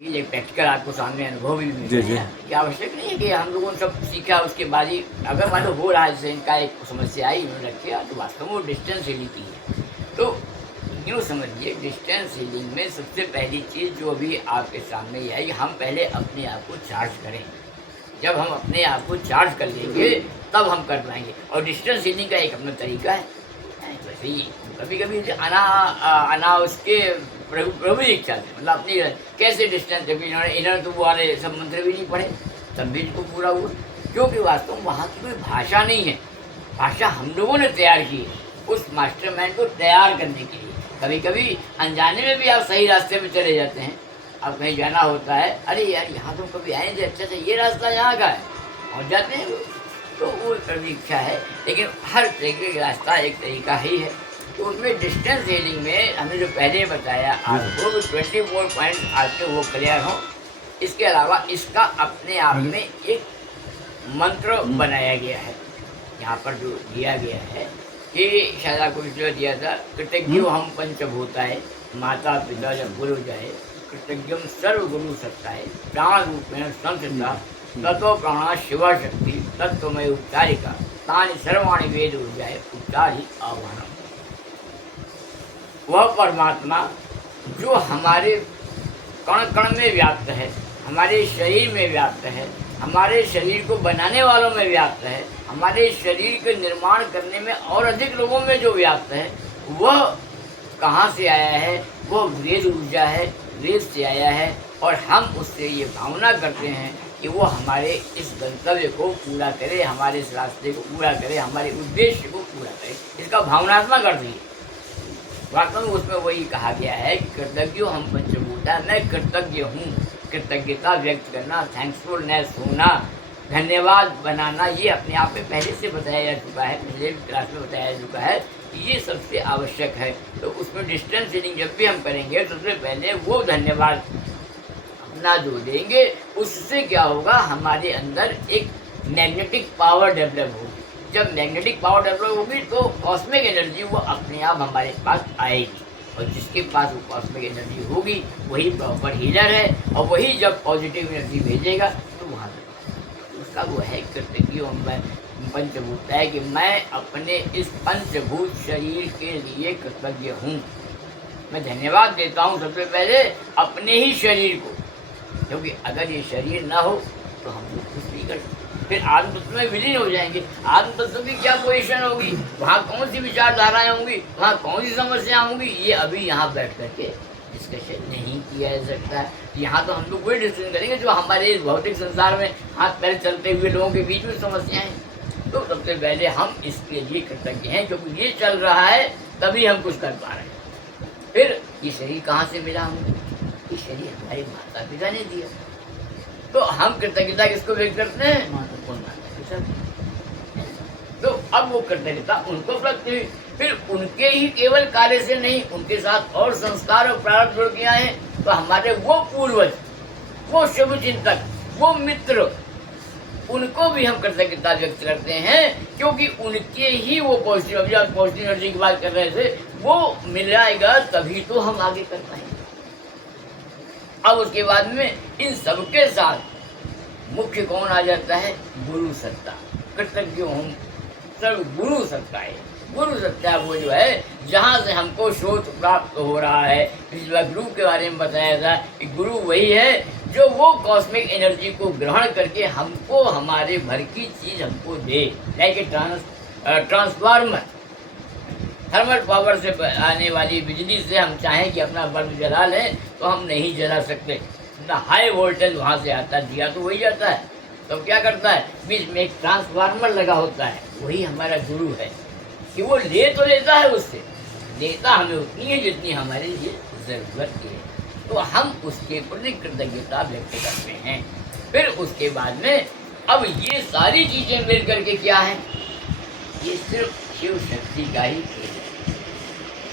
ये प्रैक्टिकल आपको सामने अनुभव भी मिल जी, रहे जी। हैं कि आवश्यक नहीं है कि हम लोगों ने सब सीखा उसके बाद ही अगर मान लो हो रहा है, जैसे इनका एक समस्या आई उन्होंने रखी तो वास्तव में वो डिस्टेंस हीलिंग की है। तो यूँ समझिए डिस्टेंस हीलिंग में सबसे पहली चीज़ जो अभी आपके सामने ही है कि हम पहले अपने आप को चार्ज करें। जब हम अपने आप को चार्ज कर लेंगे तब हम कर पाएंगे और डिस्टेंस हीलिंग का एक अपना तरीका है। वैसे ही कभी कभी उसके प्रभु प्रभु की इच्छा से मतलब अपनी कैसे डिस्टेंस जब इन्होंने तो वो वाले सब मंत्र भी नहीं पढ़े तब भी इनको पूरा हुआ, क्योंकि वास्तव में वहाँ की कोई भाषा नहीं है, भाषा हम लोगों ने तैयार की है उस मास्टरमाइंड को तैयार करने के लिए। कभी कभी अनजाने में भी आप सही रास्ते में चले जाते हैं। अब कहीं जाना होता है, अरे यार यहाँ तो कभी आए थे, अच्छा अच्छा ये रास्ता यहाँ का है, पहुँच जाते हैं। तो वो प्रतीक्षा है, लेकिन हर तरीके का रास्ता एक तरीका ही है। तो उसमें डिस्टेंस हीलिंग में हमने जो पहले बताया आपको 24 पॉइंट्स आपके वो क्लियर हों। इसके अलावा इसका अपने आप में एक मंत्र बनाया गया है, यहाँ पर जो दिया गया है कि शायद आपको जो दिया था, कृतज्ञो हम पंचभूताय माता पिता जब गुरु जाए कृतज्ञम सर्व गुरु सत्ताए प्राण रूपेण संस्था ततो प्राणा शिवा शक्ति तत्वमय उपचारिका तानि सर्वाणि वेद ऊर्जाए उपचारी आह्वानम। वह परमात्मा जो हमारे कण कण में व्याप्त है, हमारे शरीर में व्याप्त है, हमारे शरीर को बनाने वालों में व्याप्त है, हमारे शरीर के निर्माण करने में और अधिक लोगों में जो व्याप्त है, वह कहाँ से आया है? वो वेद ऊर्जा है, वेद से आया है। और हम उससे ये भावना करते हैं कि वो हमारे इस गंतव्य को पूरा करे, हमारे इस रास्ते को पूरा करे, हमारे उद्देश्य को पूरा करे। इसका भावनात्मक अर्थ ही वास्तव में उसमें वही कहा गया है कि कृतज्ञ हम पंचभूता, मैं कृतज्ञ हूँ। कृतज्ञता व्यक्त करना, थैंक्सफुलनेस होना, धन्यवाद बनाना, ये अपने आप में पहले से बताया जा चुका है, पहले क्लास में बताया जा चुका है कि ये सबसे आवश्यक है। तो उसमें डिस्टेंस हीलिंग जब भी हम करेंगे सबसे पहले वो धन्यवाद अपना जो देंगे, उससे क्या होगा, हमारे अंदर एक मैग्नेटिक पावर डेवलप होगी। जब मैग्नेटिक पावर डेवलप होगी तो कॉस्मिक एनर्जी वो अपने आप हमारे पास आएगी, और जिसके पास वो कॉस्मिक एनर्जी होगी वही प्रॉपर हीलर है, और वही जब पॉजिटिव एनर्जी भेजेगा तो वहाँ उसका वो है कृतज्ञ पंचभूत है कि मैं अपने इस पंचभूत शरीर के लिए कृतज्ञ हूँ। मैं धन्यवाद देता हूँ सबसे पहले अपने ही शरीर को, क्योंकि अगर ये शरीर ना हो तो हम लोग कुछ नहीं कर सकते। फिर आत्म तत्व में विलीन हो जाएंगे। आत्म तत्व की क्या पोजीशन होगी, वहाँ कौन सी विचारधाराएं होंगी, वहाँ कौन सी समस्या होंगी, ये अभी यहाँ बैठ करके डिस्कशन नहीं किया जा सकता है। यहाँ तो हम लोग वही डिस्कशन करेंगे जो हमारे इस भौतिक संसार में हाथ पैर चलते हुए लोगों के बीच में समस्याएं हैं। तो सबसे पहले हम इसके लिए कृतज्ञ हैं, क्योंकि ये चल रहा है तभी हम कुछ कर पा रहे हैं। फिर ये शरीर कहाँ से मिला हमें? ये शरीर हमारे माता पिता ने दिया। तो हम कृतज्ञता किसको व्यक्त करते हैं? माता पिता। तो अब वो कृतज्ञता उनको प्रकट हुई। फिर उनके ही केवल कार्य से नहीं, उनके साथ और संस्कार और प्रारब्ध जुड़ गया है। तो हमारे वो पूर्वज, वो शुभ चिंतक, वो मित्र, उनको भी हम कृतज्ञता व्यक्त करते हैं, क्योंकि उनके ही वो पॉजिटिव, अभी आप पॉजिटिव एनर्जी की बात कर रहे थे, वो मिलाएगा तभी तो हम आगे कर पाएंगे। अब उसके बाद में इन सबके साथ मुख्य कौन आ जाता है? गुरु सत्ता। कृतज्ञ हम सर्व गुरु सत्ता है। गुरु सत्ता वो जो है जहाँ से हमको शोध प्राप्त हो रहा है। पिछली बार गुरु के बारे में बताया था कि गुरु वही है जो वो कॉस्मिक एनर्जी को ग्रहण करके हमको हमारे भर की चीज हमको दे। लाइक ट्रांसफार्मर, थर्मल पावर से आने वाली बिजली से हम चाहें कि अपना बल्ब जला लें तो हम नहीं जला सकते, ना हाई वोल्टेज वहाँ से आता है, दिया तो वही आता है। तो क्या करता है, बीच में एक ट्रांसफार्मर लगा होता है, वही हमारा गुरु है कि वो ले तो लेता है, उससे देता हमें उतनी है जितनी हमारे लिए ज़रूरत की है। तो हम उसके प्रति कृतज्ञता व्यक्त करते हैं। फिर उसके बाद में अब ये सारी चीज़ें मिल करके क्या है, ये सिर्फ शिव शक्ति का ही खेल है।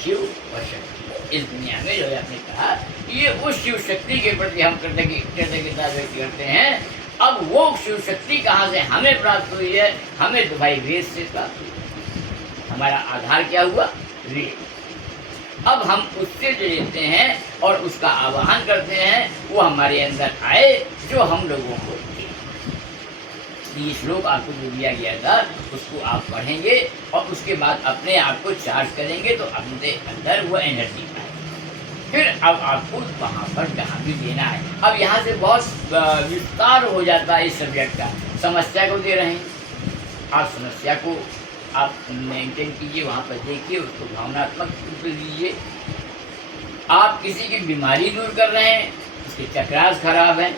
शिव और शक्ति इस दुनिया में जो है, आपने कहा ये उस शिव शक्ति के प्रति हम कृतज्ञता व्यक्त करते हैं। अब वो शिव शक्ति कहाँ से हमें प्राप्त हुई है? हमें तो भाई वेद से प्राप्त हुई है। हमारा आधार क्या हुआ? वेद। अब हम उससे जो लेते हैं और उसका आवाहन करते हैं, वो हमारे अंदर आए जो हम लोगों को दे। ये श्लोक आपको जो दिया गया था उसको आप पढ़ेंगे और उसके बाद अपने आप को चार्ज करेंगे तो अपने अंदर वो एनर्जी आए। फिर अब आपको वहाँ पर जहाँ भी देना है, अब यहाँ से बहुत विस्तार हो जाता है इस सब्जेक्ट का। समस्या को दे रहे हैं, आप समस्या को आप मेंटेन कीजिए, वहाँ पर देखिए, उसको भावनात्मक रूप से दीजिए। आप किसी की बीमारी दूर कर रहे हैं, उसके चक्रास खराब है,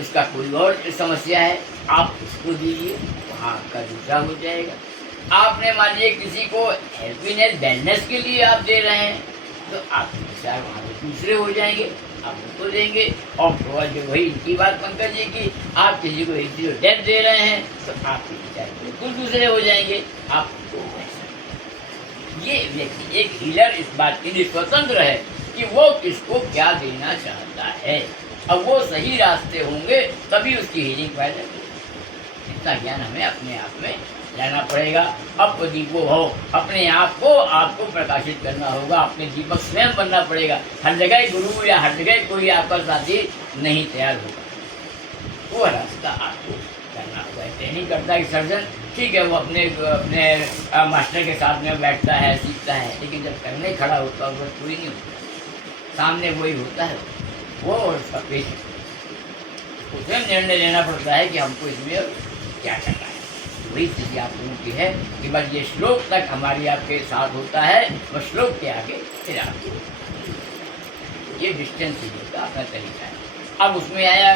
उसका कोई और समस्या है, आप उसको दीजिए, वहाँ आपका दूसरा हो जाएगा। आपने मान लीजिए किसी को हैप्पीनेस वेलनेस के लिए आप दे रहे हैं, तो आपके विचार वहाँ पर दूसरे हो जाएंगे, आप उसको देंगे। और जो वही इनकी बात पंकज जी की, आप किसी को एक चीज़ डेथ दे रहे हैं तो आपके विचार बिल्कुल दूसरे हो जाएंगे, आप उसको ये व्यक्ति एक हीलर इस बात के लिए स्वतंत्र है कि वो किसको क्या देना चाहता है। अब वो सही रास्ते होंगे तभी उसकी हीलिंग पैदा होगी। इतना ज्ञान हमें अपने आप में लाना पड़ेगा। अब दीपो हो, अपने आप को आपको प्रकाशित करना होगा, अपने दीपक स्वयं बनना पड़ेगा। हर जगह गुरु या हर जगह कोई आपका साथी नहीं तैयार होगा, वो रास्ता आपको करना होगा। ट्रेनिंग करता है सर्जन, ठीक है, वो अपने अपने मास्टर के साथ में बैठता है, सीखता है, लेकिन जब करने खड़ा होता है वो पूरी नहीं होती, सामने वही होता है वो और उसका पेशेंट। उसे निर्णय लेना पड़ता है कि हमको इसमें क्या करना है। वही स्थिति आप लोगों की है कि बस ये श्लोक तक हमारी आपके साथ होता है, बस श्लोक के आगे फिर आपको ये डिस्टेंस का अपना तरीका है। अब उसमें आया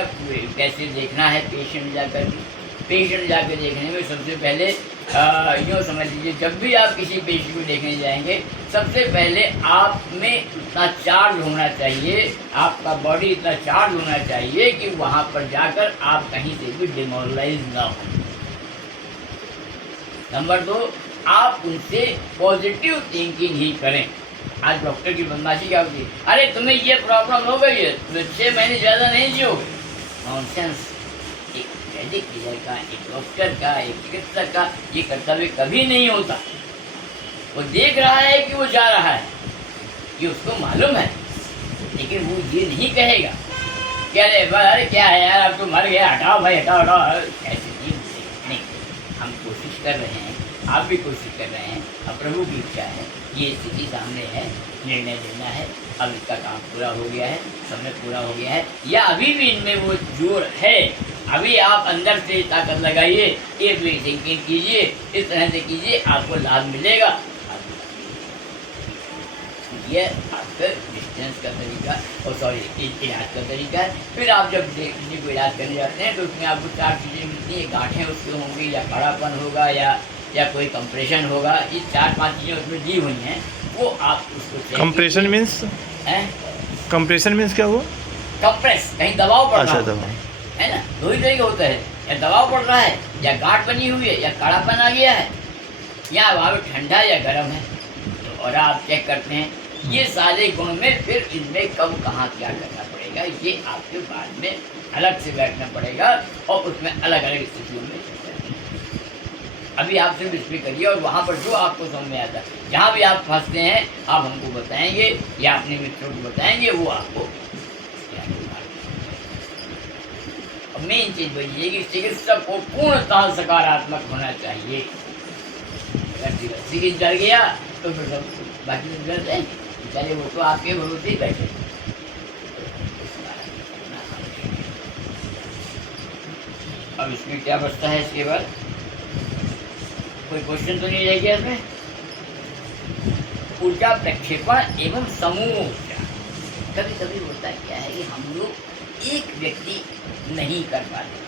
कैसे देखना है पेशेंट जाकर के। पेशेंट जाकर देखने में सबसे पहले यूँ समझ लीजिए, जब भी आप किसी पेशेंट को देखने जाएंगे, सबसे पहले आप में इतना चार्ज होना चाहिए, आपका बॉडी इतना चार्ज होना चाहिए कि वहाँ पर जाकर आप कहीं से भी डिमोरलाइज ना हो। नंबर 2, आप उनसे पॉजिटिव थिंकिंग ही करें। आज डॉक्टर की बदमाशी क्या होती है, अरे तुम्हें ये प्रॉब्लम हो गई है, तुम्हें 6 महीने ज़्यादा नहीं जियोगे। नॉनसेंस। एक वैदिक हीलर का, एक डॉक्टर का, एक चिकित्सक का ये कर्तव्य कभी नहीं होता। वो देख रहा है कि वो जा रहा है, ये उसको मालूम है, लेकिन वो ये नहीं कहेगा कि अरे क्या है यार, अब तो मर गया, हटाओ भाई, हटाओ हटाओ। ऐसे नहीं, हम कोशिश कर रहे हैं, आप भी कोशिश कर रहे हैं, अब प्रभु की इच्छा है, ये स्थिति सामने है, निर्णय लेना है, अब इसका काम पूरा हो गया है, समय पूरा हो गया है, या अभी भी इनमें वो जोर है, अभी आप अंदर से ताकत लगाइए, ये थिंकिंग कीजिए, इस तरह से कीजिए, आपको लाभ मिलेगा। ये आपका डिस्टेंस का तरीका और इलाज का तरीका है। फिर आप जब किसी को इलाज करने जाते हैं तो उसमें आपको 4 चीज़ें मिलती हैं, गांठें उसकी होंगी, या खड़ापन होगा, या कोई कंप्रेशन होगा, ये 4-5 चीज़ें उसमें दी हुई हैं, वो आप उसको कंप्रेशन मीन्स कंप्रेशन मीन्स क्या हुआ? कंप्रेस, कहीं दबाव पड़ रहा दबाव है ना, 2 ही तरीके होता है, या दबाव पड़ रहा है, या गांठ बनी हुई है, या काढ़ापन आ गया है, या वहाँ ठंडा या गर्म है, तो और आप चेक करते हैं ये सारे गुण में फिर इनमें कब कहाँ क्या करना पड़ेगा, ये आपके बाद में अलग से बैठना पड़ेगा और उसमें अलग अलग स्थितियों में अभी आप सिर्फ इस पर करिए और वहाँ पर जो आपको समझ में आता है, जहाँ भी आप फंसते हैं आप हमको बताएंगे या अपने मित्रों को बताएंगे, वो आपको मेन चीज वही है कि चिकित्सक को पूर्णतः सकारात्मक होना चाहिए। अगर सीरीज डर गया तो फिर सब बाकी डरते हैं, चले वो तो आपके भरोसे ही बैठे। अब इसमें क्या बचता है इसके बाद? कोई क्वेश्चन तो नहीं रह गया इसमें? ऊर्जा प्रक्षेपण एवं समूह ऊर्जा। कभी कभी होता है क्या है कि हम लोग एक व्यक्ति नहीं कर पाते,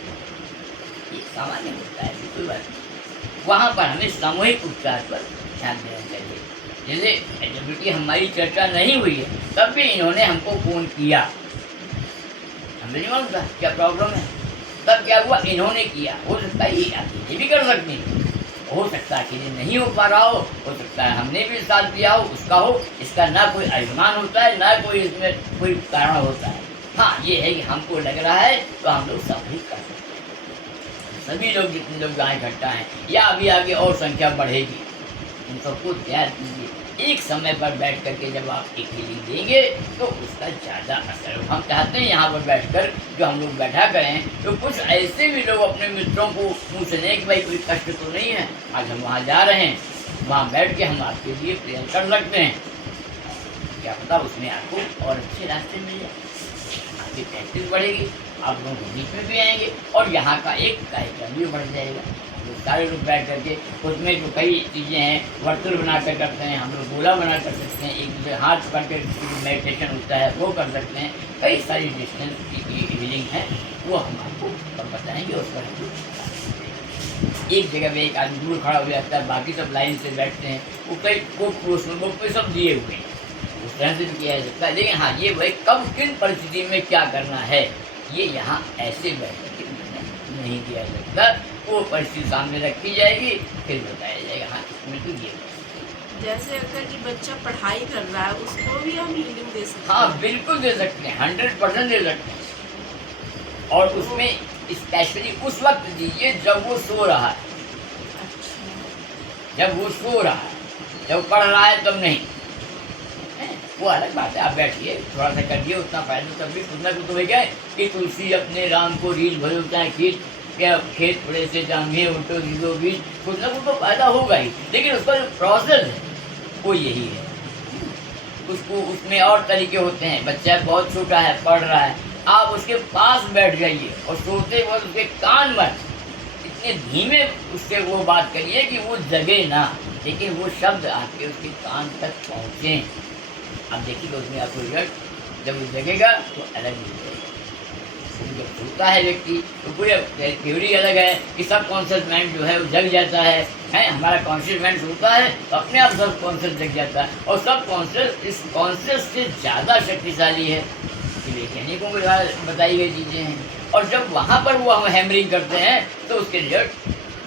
ये सामान्य होता है, कोई बात नहीं। वहाँ पर हमें सामूहिक उपचार पर ध्यान देना चाहिए। जैसे जबकि हमारी चर्चा नहीं हुई है तब भी इन्होंने हमको फोन किया, हमें नहीं मालूम था क्या प्रॉब्लम है, तब क्या हुआ, इन्होंने किया। हो सकता है ये भी कर सकती है, हो सकता है कि ये नहीं हो पा रहा हो सकता है हमने भी साथ दिया हो, उसका हो, इसका ना कोई अभिमान होता है ना कोई इसमें कोई कारण होता है। हाँ, ये है कि हमको लग रहा है तो हम लोग सब ही कर सकते हैं। सभी लोग जितने लोग यहाँ इकट्ठा हैं या अभी आगे और संख्या बढ़ेगी, उन सबको तैयार कीजिए। एक समय पर बैठ करके जब आप एक हीलिंग देंगे तो उसका ज़्यादा असर होगा। हम चाहते हैं यहाँ पर बैठकर जो हम लोग बैठा करें तो कुछ ऐसे भी लोग अपने मित्रों को पूछ लें कि भाई कोई कष्ट तो नहीं है, आज हम वहाँ जा रहे हैं, वहाँ बैठ के हम आपके लिए प्रेयर कर सकते हैं, क्या पता उसमें आपको और अच्छे रास्ते मिल जाए, आपकी प्रैक्टिस बढ़ेगी, आप लोगों के बीच में भी आएंगे और यहाँ का एक कार्यक्रम भी बढ़ जाएगा। तो सारे लोग बैठ करके उसमें जो कई चीज़ें हैं, वर्तुल बना कर करते हैं, हम लोग गोला बना कर सकते हैं, एक दूसरे हाथ पकड़ के मेडिटेशन होता है वो कर सकते हैं, कई सारी डिस्टेंस की हीलिंग है वो हम आपको तब बताएंगे। उस पर एक जगह में एक आदमी दूर खड़ा हो जाता है, बाकी सब लाइन से बैठते हैं, वो कई बुक पे सब दिए हुए हैं, उस तरह से भी किया जा सकता है। लेकिन हाँ ये भाई कब किन परिस्थिति में क्या करना है ये यहाँ ऐसे बैठ के नहीं किया सकता, वो परिस्थिति सामने रखी जाएगी फिर बताया जाएगा हाँ इसमें तो ये। जैसे अगर कि बच्चा पढ़ाई कर रहा है उसको भी हम हीलिंग दे सकते हैं। हाँ बिल्कुल दे सकते हैं, 100% दे सकते हैं। और उसमें स्पेशली उस वक्त दीजिए जब वो सो रहा है, जब वो सो रहा है, जब पढ़ रहा है तब नहीं, वो अलग बात है। आप बैठिए थोड़ा सा करिए, उतना फायदा तब भी कुछ ना कुछ तो क्या है कि तुलसी अपने राम को रील भरो चाहे खींच क्या खेत थोड़े से जांघे उल्टो जीरो बीज, कुछ ना कुछ तो फायदा होगा ही, लेकिन उसका जो प्रोसेस है वो यही है। उसको उसमें और तरीके होते हैं, बच्चा बहुत छोटा है पढ़ रहा है, आप उसके पास बैठ जाइए और सोते वक्त उसके कान में इतने धीमे उससे वो बात करिए कि वो जगे ना, लेकिन वो शब्द आपके उसके कान तक पहुँचे। आप देखिएगा उसमें आपको रिजल्ट, जब वो जगेगा तो अलग मिल जाएगा। जब सोता है व्यक्ति तो पूरे थ्योरी अलग है कि सब कॉन्शियस माइंड जो है वो जग जाता है हमारा कॉन्शियस माइंड सोता है तो अपने आप सब कॉन्शियस जग जाता है, और सब कॉन्शियस इस कॉन्शियस से ज़्यादा शक्तिशाली है, इसलिए वैज्ञानिकों को बताई गई चीज़ें हैं। और जब वहाँ पर वो हम हैमरिंग करते हैं तो उसके रिजल्ट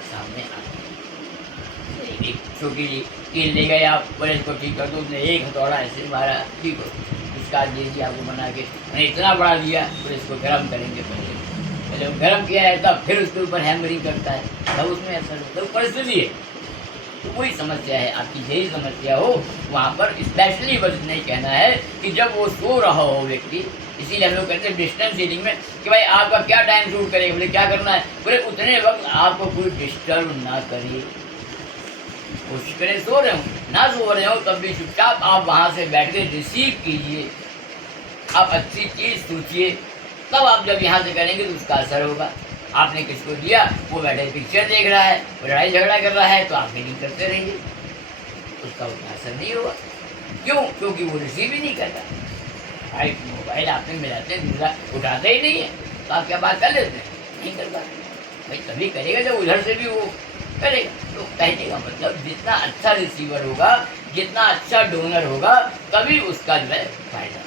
सामने आते हैं। एक छोटी कील ले गए आप, बोले इसको ठीक कर दो, उसने एक हथौड़ा ऐसे मारा, ठीक हो इसका दे दिया आपको बना के, मैंने इतना बड़ा दिया, फिर इसको गर्म करेंगे, पहले गर्म किया है तब फिर उसके ऊपर हैमरिंग करता है, तब उसमें असर होता है। वो परिस्थिति है, तो कोई समस्या है आपकी यही समस्या हो वहाँ पर स्पेशली बस नहीं कहना है कि जब वो सो रहा हो व्यक्ति, इसीलिए हम लोग कहते हैं डिस्टेंस हीलिंग में कि भाई आपका क्या टाइम शूट करेगा, बोले क्या करना है, बोले उतने वक्त आपको कोई डिस्टर्ब ना करे, कोशिश करें सो रहे हो ना सो रहे हो तब भी चुपचाप आप वहाँ से बैठ के रिसीव कीजिए, आप अच्छी चीज़ सोचिए, तब आप जब यहाँ से करेंगे तो उसका असर होगा। आपने किसको दिया, वो बैठे पिक्चर देख रहा है, वो लड़ाई झगड़ा कर रहा है, तो आप हीलिंग करते रहेंगे, उसका उतना असर नहीं होगा। क्यों? क्योंकि वो रिसीव ही नहीं करता। भाई मोबाइल आपने मिलाते हैं दूसरा उठाते ही नहीं है, तो आप क्या बात कर लेते हैं, नहीं कर पाते। भाई तभी करेगा जब उधर से भी वो करेगा। तो कहने का मतलब जितना अच्छा रिसीवर होगा, जितना अच्छा डोनर होगा, तभी उसका जो है फायदा।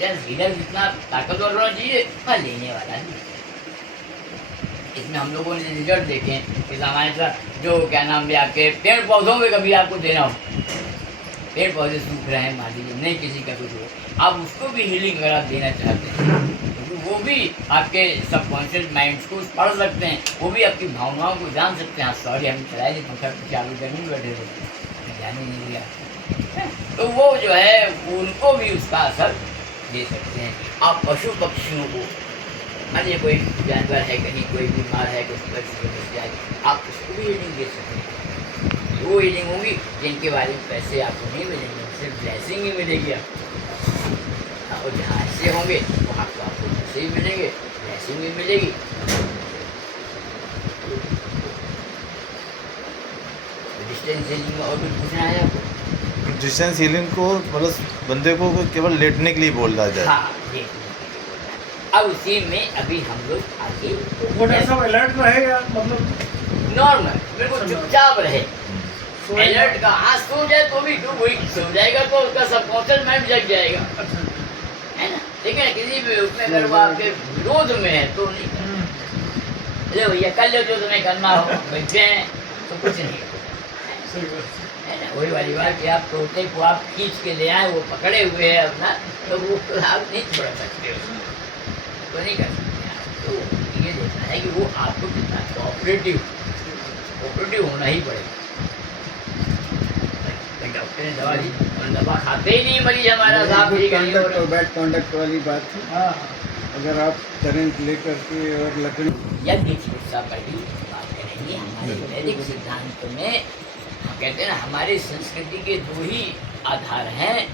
हीलर जितना ताकतवर होना चाहिए, हाँ लेने वाला नहीं। इसमें हम लोगों ने रिजल्ट देखे कि हमारे साथ जो क्या नाम भी आपके पेड़ पौधों में कभी आपको देना हो, पेड़ पौधे सूख रहे हैं मान लीजिए, नहीं किसी का कुछ हो, आप उसको भी हीलिंग अगर आप देना चाहते हैं तो वो भी आपके सबकॉन्शियस माइंड्स को पढ़ सकते हैं, वो भी आपकी भावनाओं को जान सकते हैं। सॉरी हम चलाए नहीं पंखा चालू जमीन बैठे थे, जाने नहीं दिया, तो वो जो है उनको भी उसका असर दे सकते हैं। आप पशु पक्षियों को, मानिए कोई जानवर है कहीं कोई बीमार है, कुछ जाए, आप उसको भी हीलिंग दे सकते हैं। वो हीलिंग होगी जिनके बारे में पैसे आपको नहीं मिलेंगे, सिर्फ ब्लेसिंग ही मिलेगी आपको। और जहाँ ऐसे होंगे वहाँ तो आपको पैसे भी मिलेंगे, ब्लेसिंग भी मिलेगी। डिस्टेंस हीलिंग में और भी पूछना है आपको? डिस्टेंस हीलिंग को मतलब बंदे को केवल लेटने के लिए बोला जाए। हाँ जी। अब उसी में अभी हम लोग आगे सब अलर्ट रहेगा, मतलब नॉर्मल बिल्कुल चुपचाप रहे, अलर्ट का आज सो जाए तो भी क्यों, वही सो जाएगा तो उसका सबकॉन्शियस माइंड जग जाएगा, है ना। लेकिन किसी भी उसमें अगर वो आपके विरोध में है तो नहीं करना। ले भैया कर लो जो तुम्हें करना हो, बैठे हैं तो कुछ नहीं है ना। वही वाली बात कि आप तोते को आप खींच के ले आए, वो पकड़े हुए हैं अपना, तो वो आप नहीं छोड़ सकते, तो नहीं कर सकते आप। तो ये देखना है कि वो आपको कितना कोऑपरेटिव होना ही पड़ेगा। करें दवा दी और दवा खाते ही नहीं मरीज हमारा साहब ठीक है नहीं हो रहा। बैड कॉन्डक्ट वाली बात है। हाँ अगर आप करंट लेकर के और लकड़ी यज्ञ चिकित्सा पर भी बात करेंगे। हमारे वैदिक सिद्धांत में हम कहते हैं ना, हमारी संस्कृति के दो ही आधार हैं,